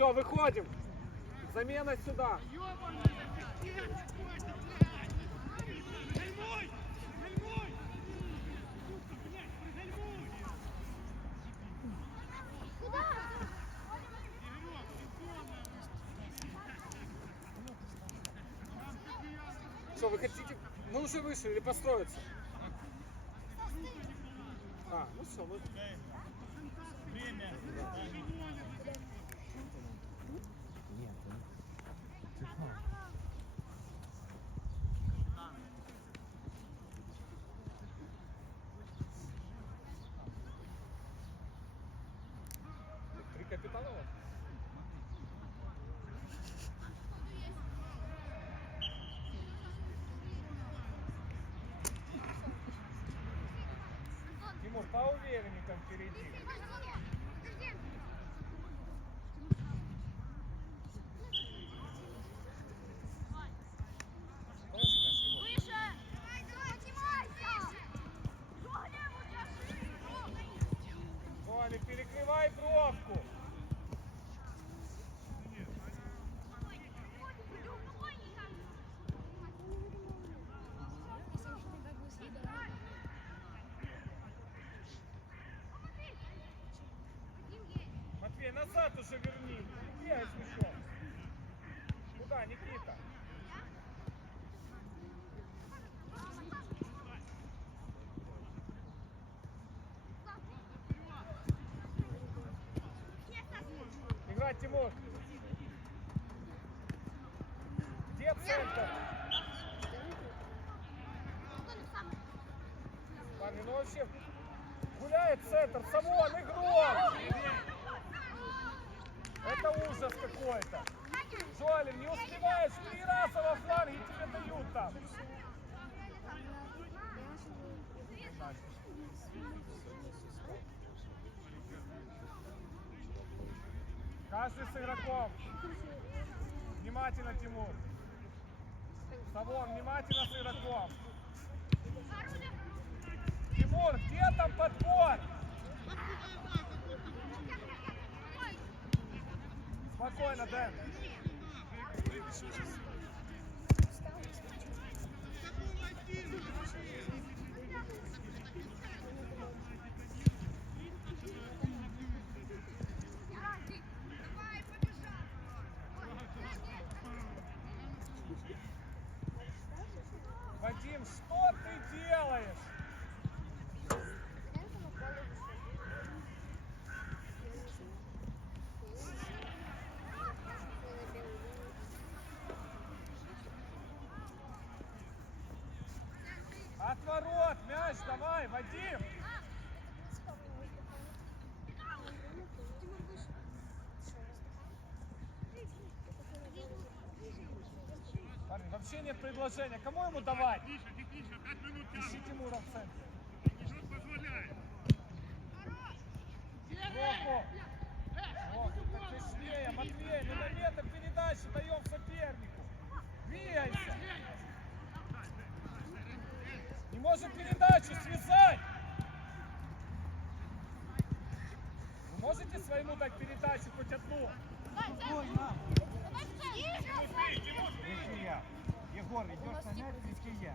Все, выходим. Замена сюда. Что, вы хотите? Мы уже вышли или построиться? А, ну все, вы... Время капитана у вас? Там впереди. Положи мяч, Тимур. Валя, перекрывай бровку. Матвей, назад уже верни. Я смешок? Куда, Никита? Играть, Тимур. Где центр? Парни, ну вообще гуляет центр. Самон, игрок! Это ужас какой-то. Жолин, не успеваешь три раза во фланге, тебе дают там. Каждый с игроком. Внимательно, Тимур. Савон, внимательно с игроком. Тимур, где там подбор? Спокойно, Дэн. Вадим, что ты делаешь? От ворот, мяч давай, Вадим. Парни, вообще нет предложения. Кому ему давать? Тише, тише, пять минут Ищи тянут. Тимура в центре. Счет позволяет. Сбоку. Вот, так точнее, Матвей, метр передачи даем сопернику. Двигайся. Не можем передачу связать. Вы можете своему дать передачу хоть одну? Егор, идешь на мяч, вести я.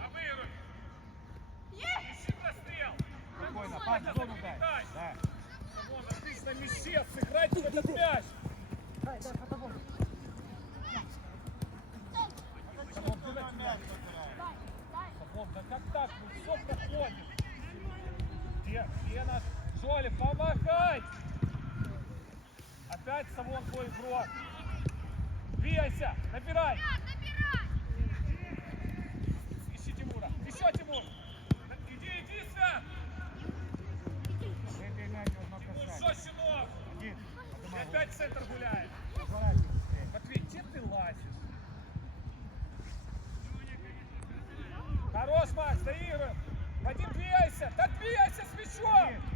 А выруби. Ищи прострел. Спокойно, пас в зону дай. Да. Отлично, Мещет, сыграйте в этот мяч. Ты на мяч. Самон, да как так? Мы все проходим. Где, где наш Жоли, помогай! Опять Самон твой игрок. Двигайся, набирай. Ищи Тимура. Еще Тимур. Иди, иди, Свят. Тимур, что, щенок? Поднимай опять центр гуляет. Матвей, где ты лазишь? Хорош, Макс, доигрываем. Вадим, двигайся. Да двигайся с мячом.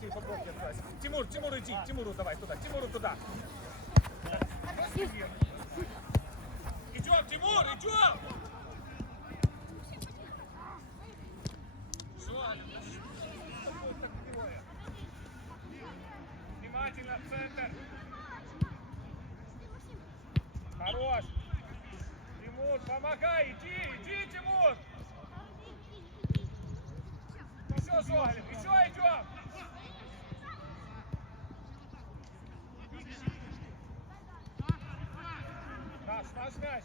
Матвей, попробуй отбрать. Тимур, Тимур, иди. Тимуру давай туда, Тимуру туда. Идем, Тимур, идем! Жаль, да что такое такое? Внимательно, в центр. Хорош. Тимур, помогай, иди, иди, Тимур. Еще Жогалев, еще идем. Наш, наш мяч.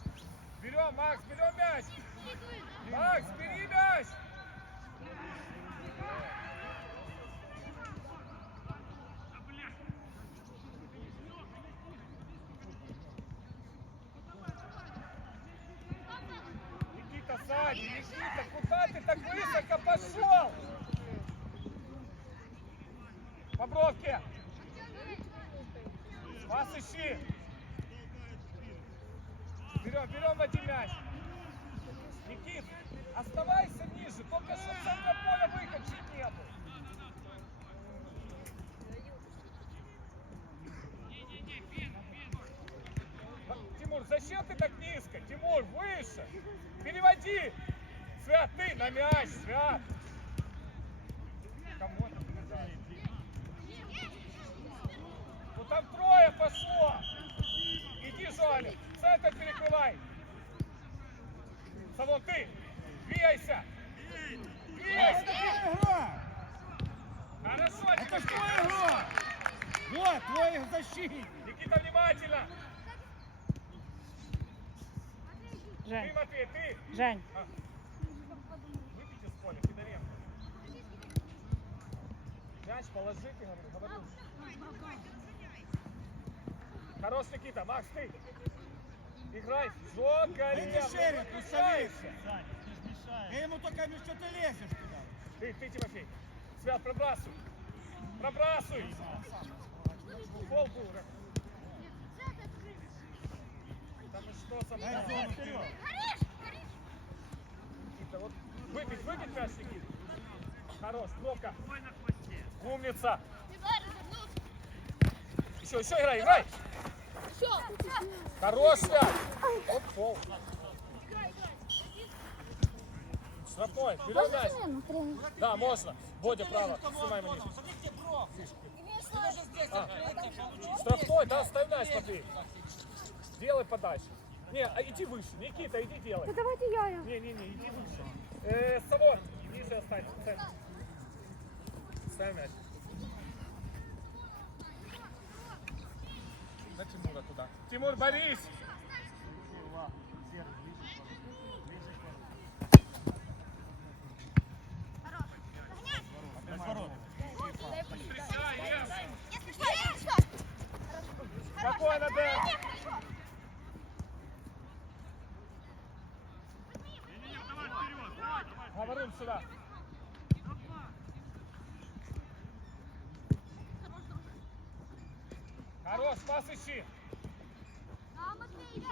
Берем, Макс, берем мяч. Макс, бери мяч. Никита сзади, Никита, куда ты так высоко пошел? По бровке. Пас ищи. Берем, берем один мяч. Никит, оставайся ниже, только что центра поля выход чуть нету. Тимур, зачем ты так низко? Тимур, выше. Переводи. Свят, ты на мяч, Свят. Кому это побежали? Ну там трое пошло. Иди, Жоля, центр перекрывай. Ты. Двигайся. Двигайся. Это игра. Хорошо, Это что хорошо. игра? Вот, твой защитник. Никита, внимательно. Ты, Жень, Матвей, ты. Жень, А. Выпейте с поля, Федоренко. Мяч положите, говорю, говорю. Хорош, Никита, Макс, ты. Играй. Жонка, Иди шире, включаешься. Ты ему только ну что ты лезешь туда? Ты, ты, Тимофей. Свят, пробрасывай. Пробрасывай. Рэм. Там и что? Дай зону вперед. Никита, вот выпить, выпить мяч, Никита. Хорош, кнопка. Умница. Еще, еще играй, играй. Хорош. Оп. Штрафной, берем мяч. Да, можно. Бодя, право. Снимай мне. А, штрафной, да, ставь мяч, Матвей. Делай подачу. Не, а иди выше. Никита, иди делай. давайте я. Не, не, не, иди выше. Э, Савон, ниже остань. Ставь. Ставь мяч. Тимур, борись! Спокойно, Дэн. Говорим сюда. Хорош, пас ищи.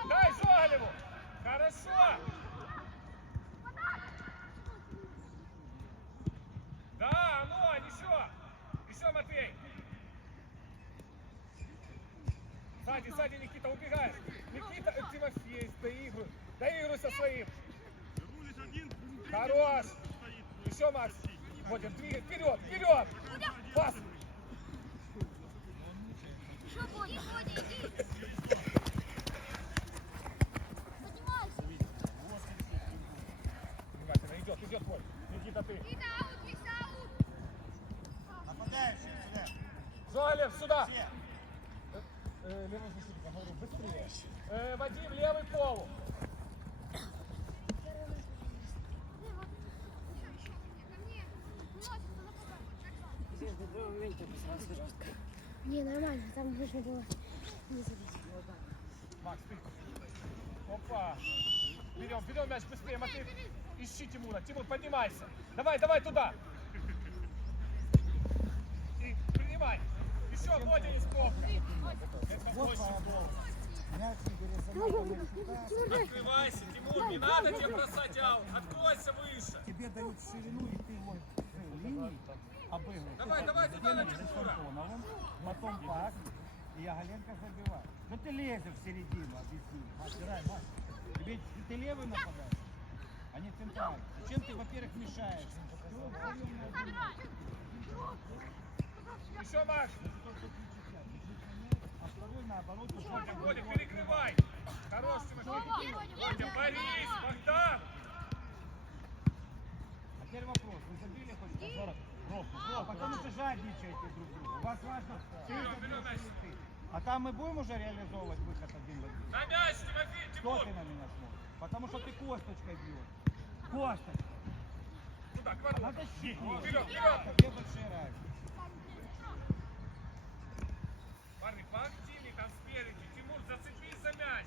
Дай Жоголеву. Хорошо. Да, ну, еще. Еще, Матвей. Сзади, сзади, Никита, убегаешь. Никита, э, Тимофей, доигрывай. Доигрывай со своим. Хорош. Еще, Макс. Двигай. Вперед, вперед. Пас. Жолев, сюда! Э, э, левый защитник, я говорю, быстрее. Э, Вадим, левый полу. Не, нормально, там нужно было не забить. Макс, ты. Опа. Берем, берем мяч быстрее, Матвей. Ищи Тимура. Тимур, поднимайся. Давай, давай туда. И принимай. Еще Бодя есть. Это очень. Открывайся, Тимур, не надо тебе бросать аут. Откройся выше. Тебе дают ширину, и ты его линии обыгрываешь. Давай, Ты давай, делаешь с Тимура. Антоновым, потом пас, и Огаленко забивает. Ну ты лезешь в середину, объясни. Макс, играй, Макс. Тебе, ты левый нападаешь, а не центральный. Зачем ты, во-первых, мешаешь? Еще, Макс. А второй, наоборот, уже Бодя, Бодя, перекрывай. Хорош, Тимофей. Бодя, борись, Богдан. А теперь вопрос, вы забили хоть на 40? А потом уже жадничаете друг другу. У вас важно, ты ты. А там мы будем уже реализовывать выход один в один? На мяч, Тимофей, Тимур. ты на меня смотришь? Потому что ты косточкой бьешь. Косточкой. Туда, к А надо щит. Вперед, вперед. Две большие разницы. Парни, поактивнее там спереди. Тимур, зацепись за мяч.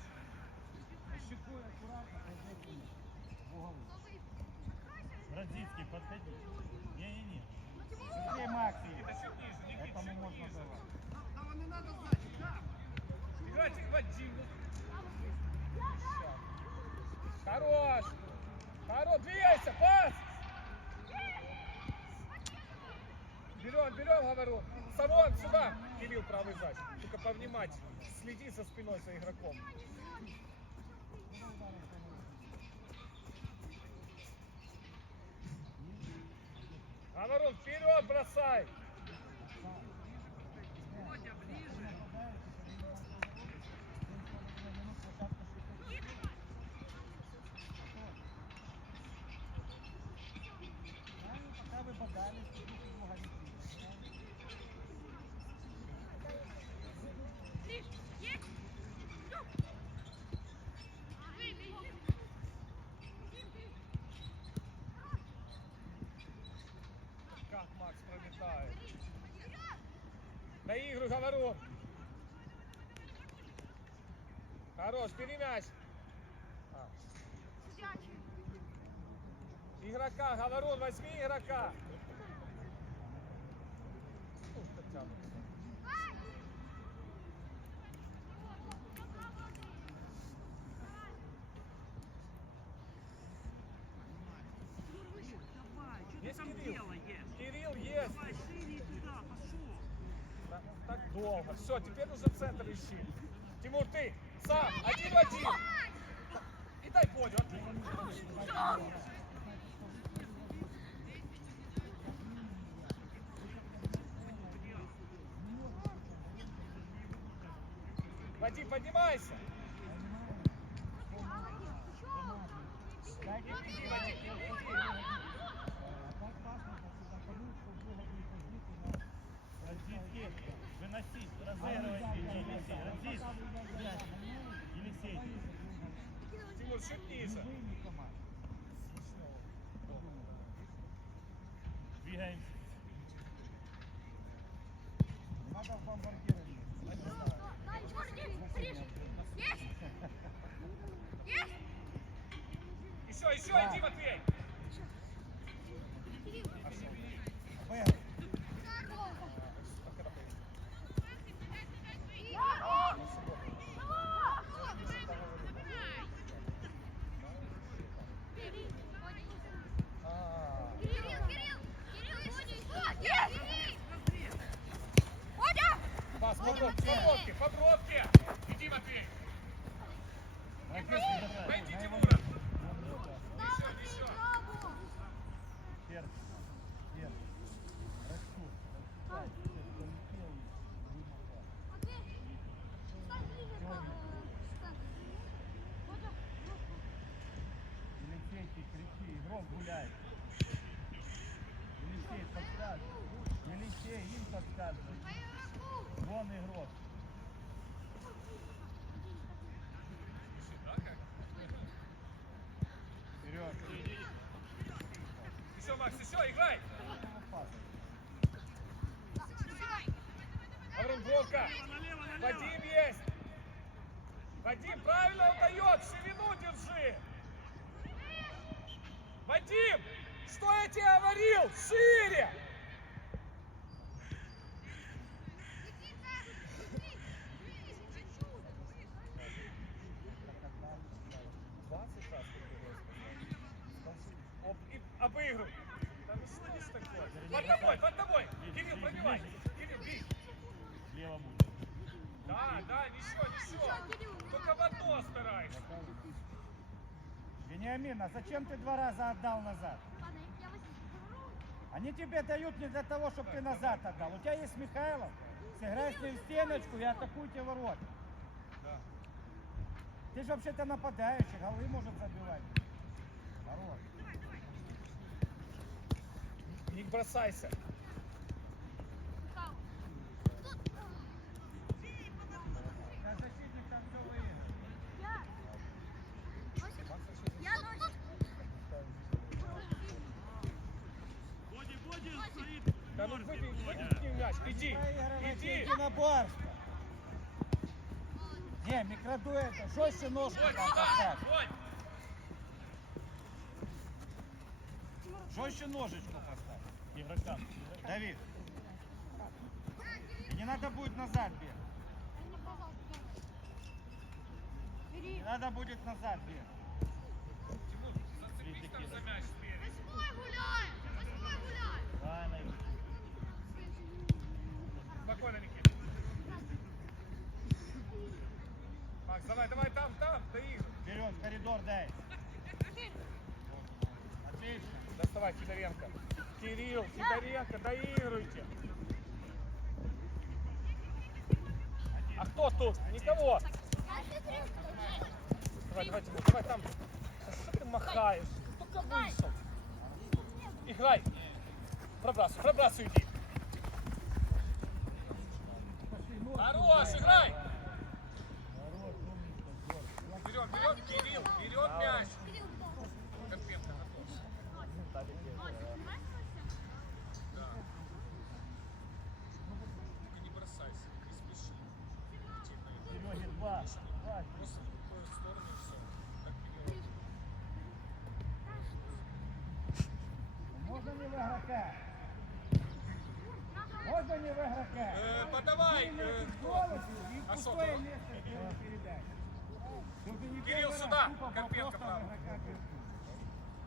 Щекой аккуратно угол. Бразильский, подходи. Сергей Максимович, Это чуть ниже, Никит, этому чуть можно ниже. давать. Играйте в Вадим. Хорош. Хорош, двигайся, пас. Берем, берем, говорю. Самон, сюда. Кирилл, правый сзади. Только повнимательнее. Следи за спиной за игроком. Говорю, вперед бросай. Пока вы бодались, идите в угол. Как Макс пролетает. Говорю. Хорош, перемяч. Игрока, говорю, возьми игрока. Ну, хотя бы. Есть Кирилл? Кирилл есть. Так, долго. Все, теперь уже центр ищи. Тимур, ты сам, один в один. И дай Бодю. отлично. behaves. Игрок гуляет. Елисей, подсказывай. Елисей, им подсказывай. Да, как? Вперед. Еще, Макс, еще, играй! Бровка! Вадим есть! Вадим правильно отдает! Ширину держи! Вадим! Что я тебе говорил? Шире! Обыгрывай. Ну что здесь такое? Под тобой, под тобой! Кирилл, пробивай! Кирилл, бей! Слева будет. Да, да, ничего, ничего. Только в одно старайся. Вениамин, а зачем ты два раза отдал назад? Они тебе дают не для того, чтобы ты назад отдал. У тебя есть Михайлов. Сыграй с ним в стеночку и атакуйте ворот. Да. Ты же вообще-то нападающий, голы может забивать. Хорош. Не бросайся. Да защитник там все выиграл. Боди, Боди стоит. Да ну выбей, выбей мяч. Иди, иди. единоборство. Не, микроду это, жестче ножку там поставь. Жестче ножечку поставь. Игрокам. Давид. И не надо будет назад бегать. Не надо будет назад бегать. Тимур, зацепись там за мяч спереди. Правильно, Юрий. Спокойно, Никита. Макс, давай, давай, Вперед, в коридор дай. Отлично. Доставай, Федоренко. Кирилл, Федоренко, доигрывайте. А кто тут? Никого. Давай, давай, Тимур, давай там. Что ты махаешь? Только вышел. Играй. Пробрасывай, пробрасывай, иди. Хорош, играй. Берем, берем, Кирилл, берем мяч. Конкретно готов. Да. Только не бросайся, не спеши. Активно играй. Сереге два. Два. Просто в другую сторону и все. Так вперед. Можно не в игрока? Можно не в игрока? Э, подавай. Ты э, лезешь в кто? голову и А пустое что, место сделай передач. Тут ты не Кирилл, сюда. Карпенко право.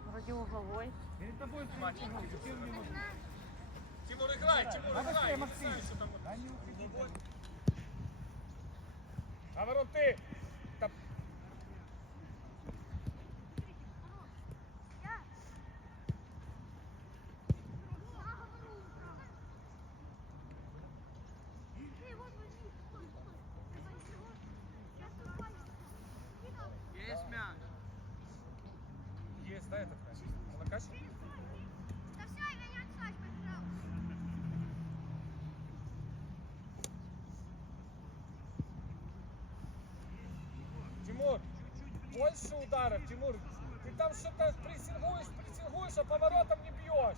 Вроде угловой. Перед тобой него Тимур, играй, Тимур, играй. Максим. знаю, что там. Да не уходи. А ворот ты. Да Есть мяч. Есть, да, этот мяч? Лакач? Тимур, больше ударов, Тимур. Ты там что-то прессингуешь, прессингуешь, а поворотом не бьешь.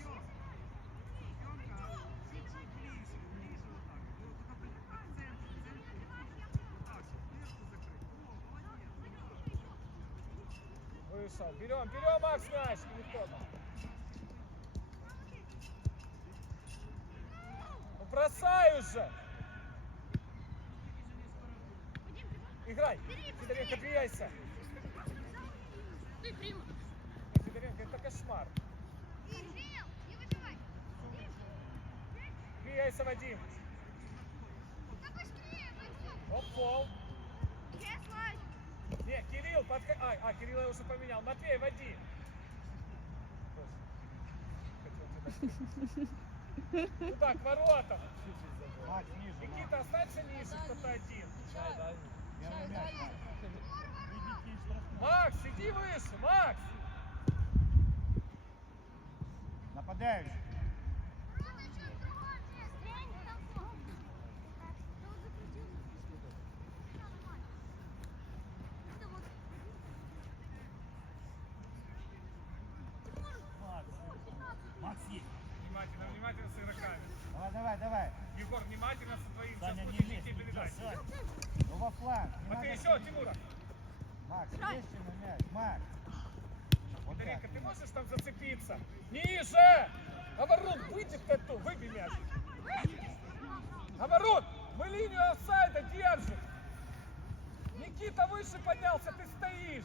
Вышел. Берем, берем, Макс, мяч. Легко там. Ну бросай уже. Играй. Федоренко, двигайся. Федоренко, это кошмар. Двигайся, Вадим. Оп, пол. Не, Кирилл, подходи. А, а, Кирилл я уже поменял. Матвей, води. Туда, к воротам. Никита, останься ниже, кто-то один. Макс, иди выше, Макс. Нападающий. внимательно со твоим. Сейчас Саня, не будешь лезь идти туда, передачи. Сань. Ну во фланг. Не Матвей, надо еще, Тимура. Макс, лезьте на мяч. Макс. Вот так. Федерико, ты можешь там зацепиться? Ниже! Наоборот, выйди в тату, выбей мяч. Наоборот, мы линию офсайда держим. Никита выше поднялся, ты стоишь.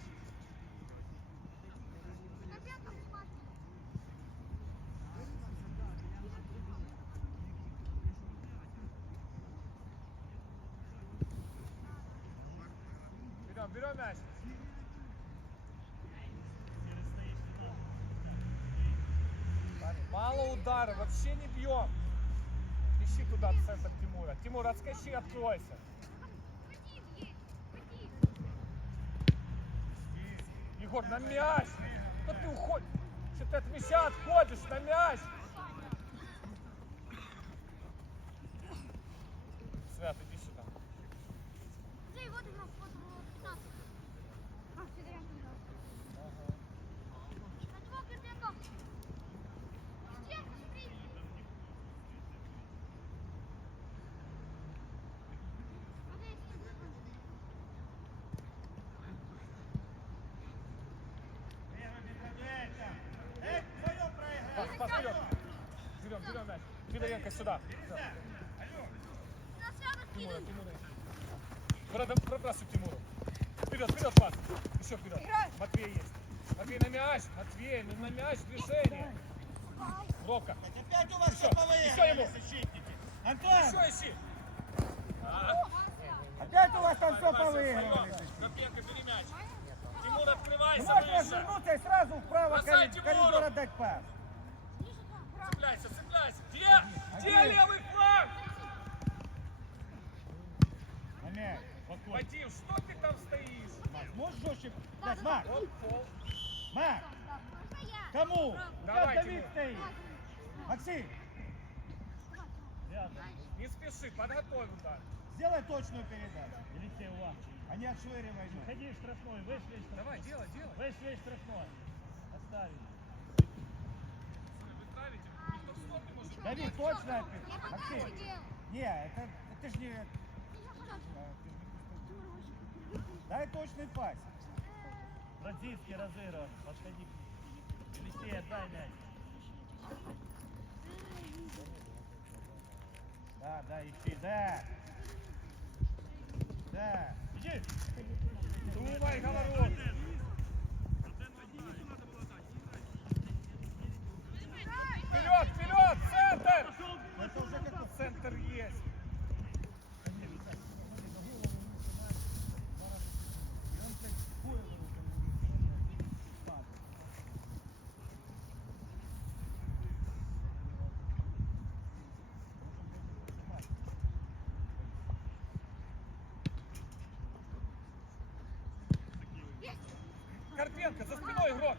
Берем, берем мяч. Мало удара, вообще не бьем. Ищи туда центр Тимура. Тимур, отскочи, откройся. Егор, на мяч! Что ты уходишь? Что ты от мяча отходишь? На мяч! Свят, иди сюда. Андрей, вот игра, вот, вот, 15. А, Федоренко играл. На два Горденко. Стрелка, смотри. Андрей, Эй, вдвоем проиграли. Пас, пас вперед. Берем, берем мяч. Федоренко сюда. Тимура. Тимура. Пробрасывай Тимуру. Вперед, вперед, пас. Еще вперед. Матвей есть. Матвей на мяч. Матвей, ну на мяч движение. Ровка. Опять у вас все повыиграли, еще ему. защитники. Антон, Еще ищи. опять у вас там все повыиграли. Копенко, бери мяч. Тимур, Ну, открывайся Можно выше. вернуться и сразу вправо Бросай коридор- Тимуру. коридор отдать пас. Где? Левый фланг? Мяч. Вадим, что ты там стоишь? Макс, можешь жестче дать? Макс, Вот пол. Макс, кому? Давай, Давид стоит. Максим, Рядом. Не спеши, подготовь удар. сделай точную передачу. Елисей Улан. А не отшвыривай. ну. Ходи в штрафной, вышли в штрафной. Давай, делай, делай. Вышли в штрафной. Оставить. Вы травите, никто в стоп не может. Давид, точно опять. Я как Максим. Не, это, это ж не... Дай точный пас. Бразильский разыгрывай. Подходи. Елисей, отдай мяч. Да, да, ищи, да. Да. Иди. Думай, говорю. Вперед, вперед, центр! Это уже как Центр есть. Карпенко, за спиной игрок.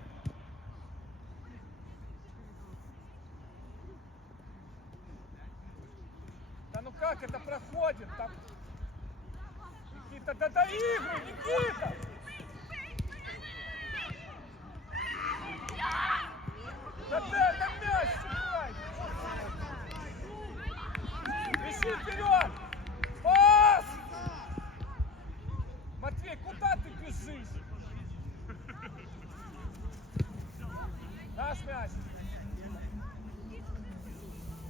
Да ну как это проходит? Там... Никита, да доигрывай, Никита! Да дай на мяч сыграй! Ищи вперед! Пас! Матвей, куда ты бежишь? Наш мяч.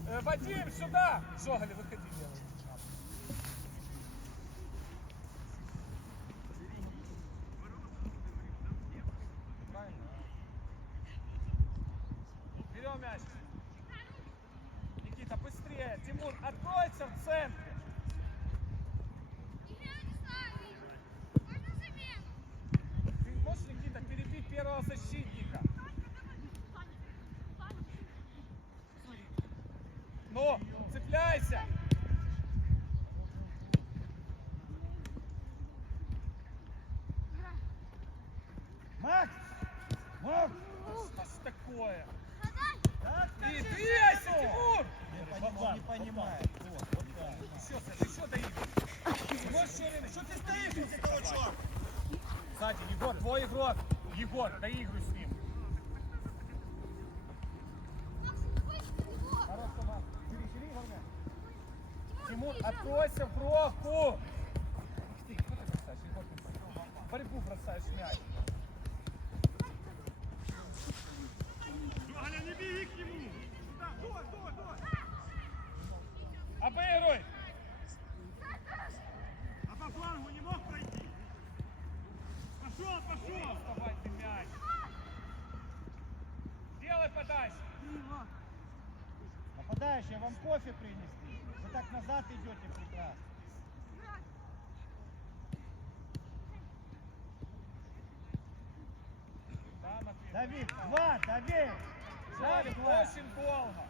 Э, Вадим, сюда! Жоголи, выходи, делай. Правильно. Берем мяч. Никита, быстрее. Тимур, откройся в центре. Ты можешь, Никита, перебить первого защитника? Ну, цепляйся! Макс! Макс! Что ж такое? Так, И двигайся, Тимур! Не понимает. Еще, Саша, еще доигрывай. Можешь еще время. Что ты стоишь? Сзади, Егор, твой игрок. Егор, доигрывай с ним. Хорошо, Макс. Чири, чири, Горняк. Тимур, Тимур, откройся в бровку! Ты, что ты бросаешь? Егор, ты Борьбу бросаешь мяч. Галя, не беги к нему. Обыгрывай! А по флангу не мог пройти. Пошел, пошел. Вставай ты мяч. Делай подачу. Нападающие, вам кофе принести? Вы так назад идете прекрасно. Давид, два, Давид! Два. очень долго.